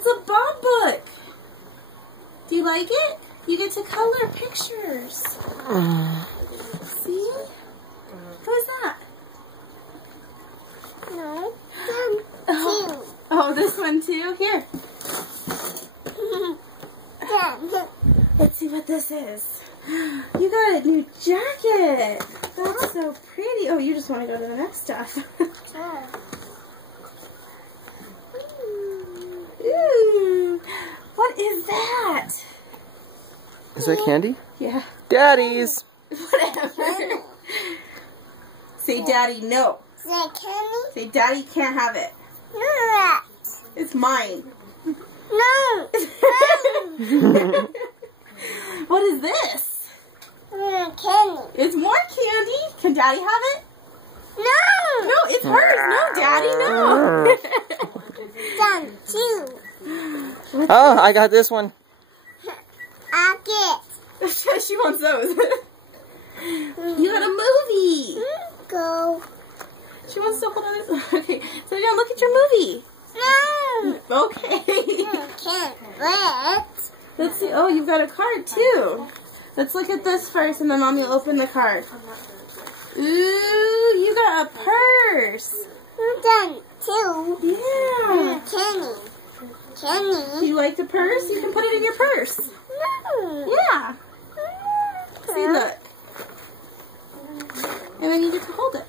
It's a Bob book. Do you like it? You get to color pictures. See? Who's that? No. Oh, this one too? Here. Let's see what this is. You got a new jacket. That's so pretty. Oh, you just want to go to the next stuff. Ooh. What is that? Is that candy? Yeah. Daddy's. Whatever. Say daddy no. Say daddy can't have it. No. It's mine. No. What is this? Candy. It's more candy. Can daddy have it? No. No, it's hers. No, daddy, no. Done. Two. Oh, I got this one. I get. She wants those. You got a movie. Go. She wants to hold on this. Okay, so now look at your movie. No. Okay. Can't wait. Let's see. Oh, you've got a card too. Let's look at this first, and then Mommy will open the card. Ooh, you got a purse. Done. Two. Yeah. Candy. Do Candy. you like the purse? You can put it in your purse. No. Yeah. See, look. And then you get to hold it.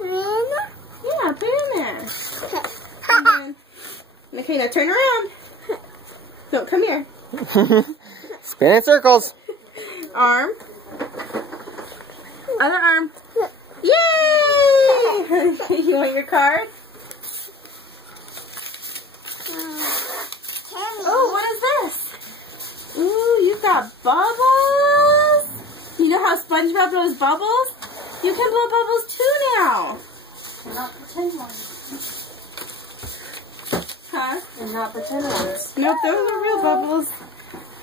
Yeah, put it in there. And then, okay, now turn around. No, come here. Spin in circles. Arm. Other arm. Yay! You want your card? Oh, what is this? Ooh, you got bubbles. You know how SpongeBob blows bubbles? You can blow bubbles too now. They're not pretend ones. Huh? They're not pretend ones. Nope, those are real bubbles.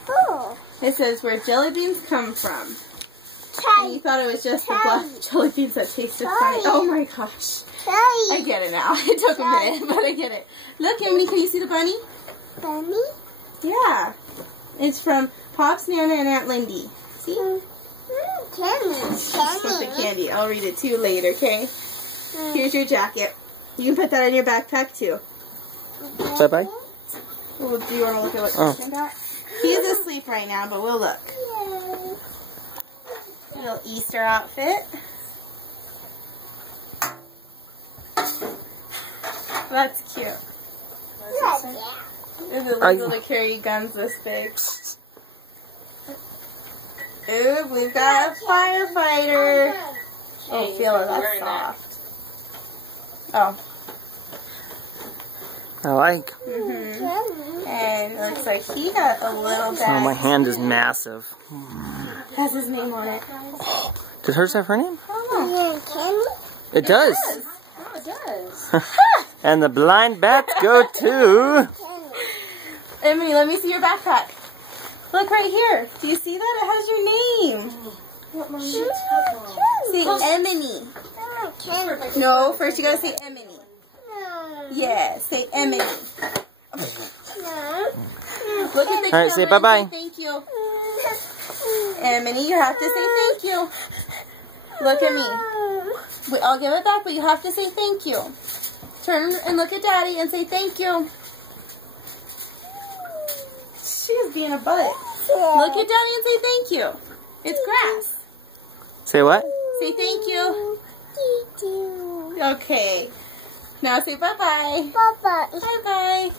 Oh. It says where jelly beans come from. And you thought it was just the black jelly beans that tasted funny. Oh my gosh. I get it now. It took a minute, but I get it. Look, Emily, can you see the bunny? Bunny? Yeah. It's from Pops, Nana, and Aunt Lindy. See? Candy. With the candy. I'll read it to you later, okay? Here's your jacket. You can put that in your backpack too. Bye-bye. Well, do you want to look at what Oh. you got? He's asleep right now, but we'll look. Little Easter outfit. That's cute. Is it legal to carry guns this big? Ooh, we've got a firefighter. Oh, feel it. That's soft. Oh. I like. And it looks like he got a little bag. Oh, my hand is massive. Has his name on it. Does hers have her name? Oh, It does. Oh, it does. And the blind bats go to... Emily, let me see your backpack. Look right here. Do you see that? It has your name. Say Emily. No, first you gotta say Emily. Yeah, say Emily. Look at the camera. Alright, say bye-bye. And say thank you. Emily, you have to say thank you. Look at me. I'll give it back, but you have to say thank you. Turn and look at Daddy and say thank you. She's being a butt. Look at Daddy and say thank you. It's grass. Say what? Say thank you. Okay. Now say bye-bye. Bye-bye. Bye-bye.